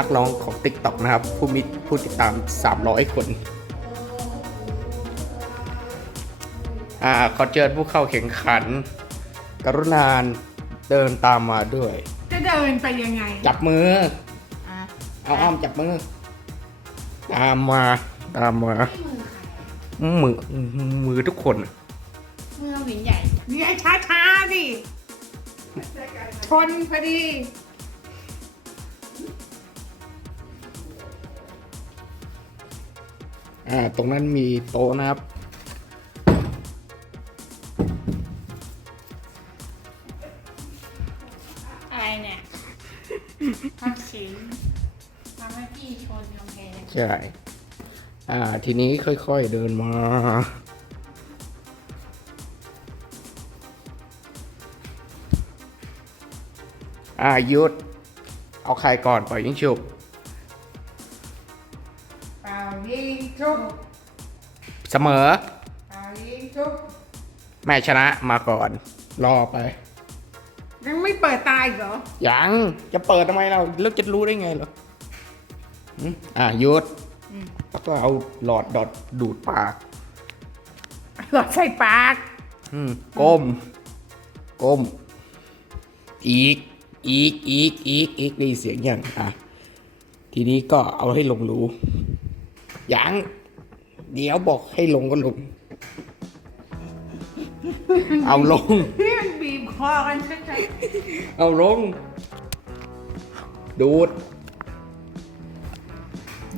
นักร้องของ t ิ k t o k นะครับ ผู้มีผู้ติดตาม 300 คน อ่าขอเชิญผู้เข้าแข่งขัน กรุณาเดินตามมาด้วย จะเดินไปยังไงจับมือ อะเอาอ้อมจับมือ ตามมา ตามมา มือใครมือมือทุกคน มือหวินใหญ่เนี่ยช้าช้าๆดิชนพอดี อ่าตรงนั้นมีโต๊ะนะครับ อะไรเนี่ยทำชิ้นทำให้พี่ชนกำแพงใช่ อ่า ทีนี้ค่อยๆเดินมา อ่าหยุด เอาใครก่อนปล่อยยิงฉุบ ยิงชุบเสมอเป่ายิงชุบแม่ชนะมาก่อน รอไป ยังไม่เปิดตาอีกเหรอยัง จะเปิดทำไมเราแล้วจะรู้ได้ไงเหรอหึอ่าหยุดอืมแล้วก็เอาหลอดดอดดูดปาก หลอดใส่ปาก อืมก้ม ก้ม อีก อีก อีก อีก อีกได้ยินเสียงยังอะ ทีนี้ก็เอาให้ลงรู ยังเดี๋ยวบอกให้ลงก็ลง เอาลง พี่มันบีบคอกันชัดเอาลง ดูด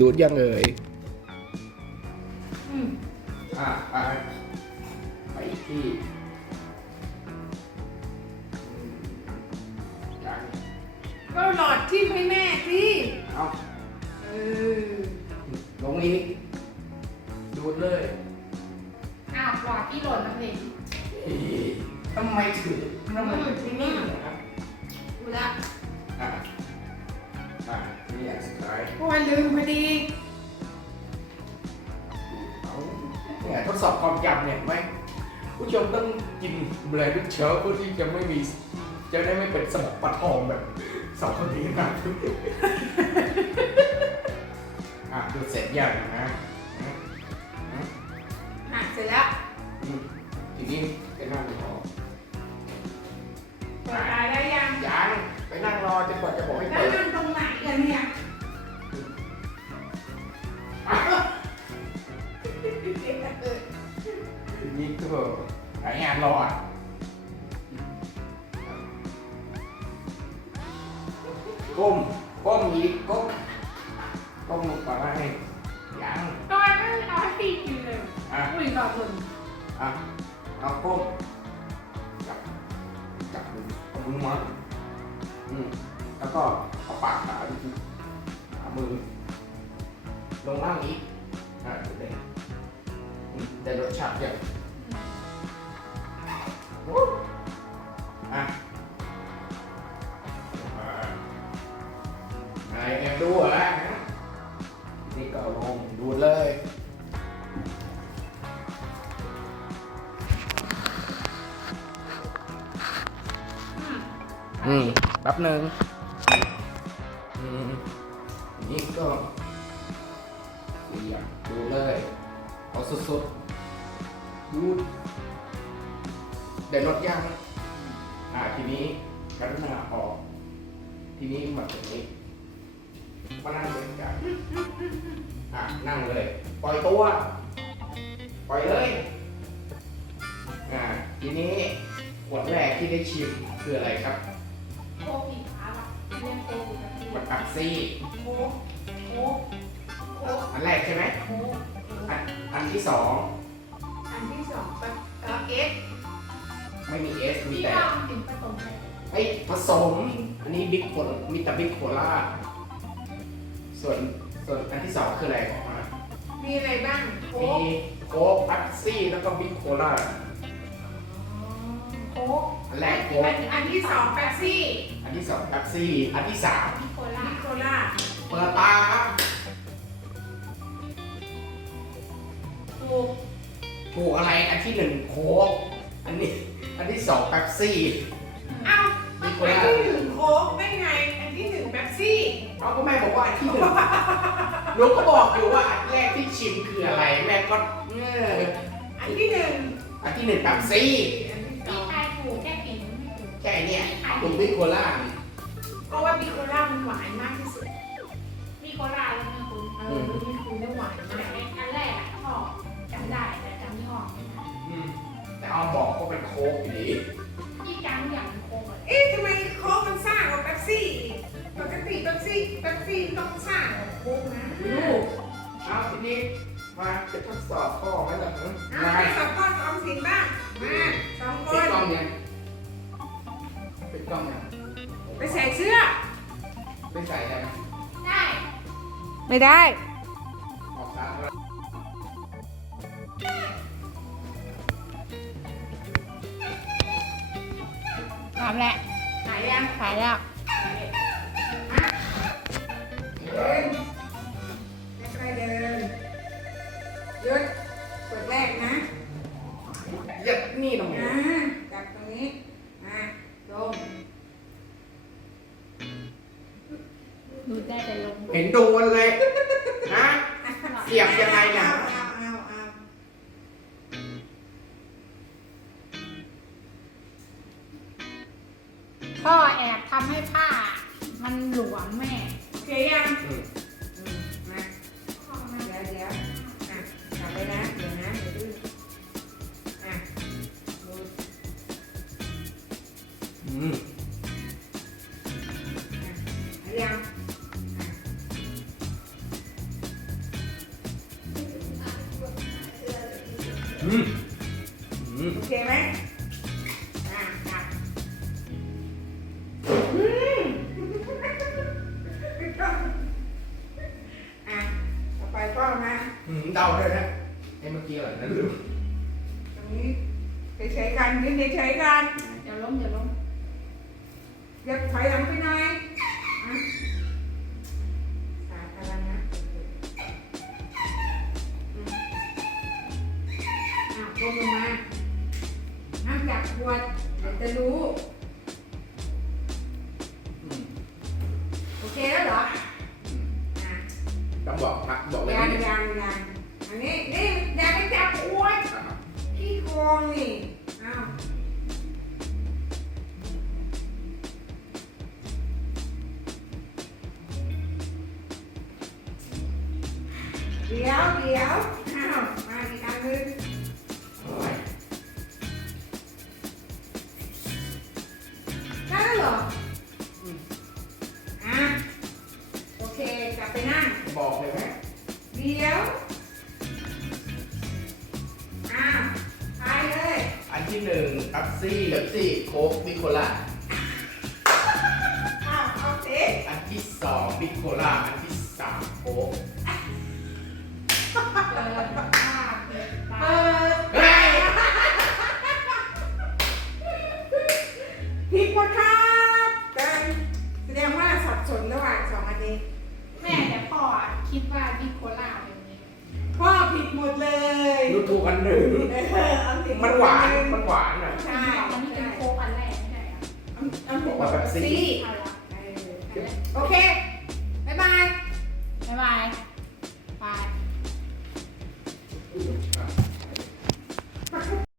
ดูดยังเอ่ยๆอืมอะไปไปที่ยังก็หลอดที่ให้แม่สิเอาเออ ลงอีก ดูดเลยอ้าวหลอดที่หล่นมาเลยทำไมถือทำไมถือที่นี่นะครับดูละอะอะนี่อย่างสุดท้ายเพราะว่าลืมพอดีเอาเนี่ยทดสอบความจำเนี่ยไหมผู้ชมต้องกินแบรนด์เชอร์เพื่อที่จะไม่มี จะได้ไม่เป็นสมองปลาทองแบบสองคนนี้นะอะ ดูเสร็จยังนะอะเสร็จแล้วอืมทีนี้ไปนั่งรอเปิดตาได้ยังยังไปนั่งรอจนกว่าจะบอกให้แล้วเปิดนั่งตรงไหนกันเนี่ยทีนี้ก็รายงานรออะก้มก้มอีกก้มก้มลงไป ยังตอนนั้นเอาให้พี่กินเลยอะอุ้ยหลอดหล่นอะเอาก้มจับจับมือเอามือมาอืมแล้วก็เอาปากหาดูสิหามือลงล่างอีกอะเดี๋ยวได้อืมได้รสชาติยังวู้อะอ่าไหนแอบดูเหรอนะนี่ก็ ลงดูเลย อืมแป๊บหนึ่งอืมนี่ก็เสียบดูเลย เอาสุดๆดูได้รถยัง อ่าทีนี้กรุณาออก ทีนี้มาตรงนี้มานั่งเลยกัน อะนั่งเลย ปล่อยตัว ปล่อยเลย อ่า ทีนี้ขวดแรกที่ได้ชิมคืออะไรครับโคปีกขาแบบเรียกโคปีกแบบที่มันปักซี่ โคโคโคอันแรกใช่ไหมโคอันอันที่สอง อันที่สองปะเออเอสไม่มีเอสมีที่แต่ว่ามันถึงผสมเลยไอ้ยผสม อันนี้บิ๊กโคลมีแต่บิ๊กโคล่าส่วน ส่วนอันที่สองคืออะไรบอกมามีอะไรบ้างโค้มีกโค้กพัซซี่แล้วก็บิ๊กโคล่า โค้กอันแรกโค้ก อันอันที่สองแป๊บซี่อันที่สองพัซซี่อันที่สามที่โคราชนิโคล่าเปิดตาครับถูกถูกอะไรอันที่หนึ่งโค้กอันนี้อันที่สองแป๊บซี่ เอ้านิโคอันล่าที่หนึ่งโค้กได้ไง อันที่หนึ่งแป๊บซี่เอาก็แม่บอกว่าอันที่หนึ่งหนูก็บอกอยู่ว่าอันแรกที่ชิมคืออะไร แม่ก็เอออันที่หนึ่งอันที่หนึ่งครับซี่อันที่สพี่องทายถูกแค่ผิดไม่ถูกแค่เนี่ยคุณวิโคล่านี่เพราะว่าบิโคล่ามันหวานมากที่สุดมีโคราชแล้วนะคุณเออมันมีคุณได้หวานแต่มากอันแรกอะพ่อจำได้แต่จำไม่ออกไม่ได้อืมแต่เอาบอกก็เป็นโค้กอยู่ดีพี่จำอย่างโคกอะเอ๊ะทำไมโค้ก ซ่ากว่าโค้กนะลูกเอาทีนี้มาจะทดสอบข้อไหมล่ะเอามาไปสองก้อนออมสินบ้าง มาสองคปิดน กล้องยังปิดกล้องยังไปใส่เสื้อ ไม่ใส่ได้ไหมได้ไม่ได้ ออกซ้ายแล้วถามแหละ หายยัง ขายแล้วเดินค่อย ให้ผ้า มันหลวมแม่เสียยัง เดาด้วยนะไอ้เมื่อกี้อะไรนะลืมตรงนี้เฉยๆกันยืนเฉยๆกันเดี๋ยวล้มเดี๋ยวล้มอย่าถอยหลังไปหน่อย เดี๋ยวเดี๋ยวอ้าวมาอีกอันหนึงโอ้ยได้แล้วเหรออืมอะโอเคกลับไปนั่ง บอกเลยไหมเดี๋ยวอ้าวไปเลยอันที่หนึ่งแป๊บซี่เป๊ปซี่โค้กบิโคล่าอ้าวเอาสิอันที่สองบิโคล่าอันที่สามโค้ก ดูถูกอันหนึ่งเออเอาผิดมันหวานมันหวานอะใช่อันนี้เป็นใช่โค้กอันแรกไม่ใช่เหรอเอาเอาผิดบอกว่าแบบซี่เอาละเออโอเค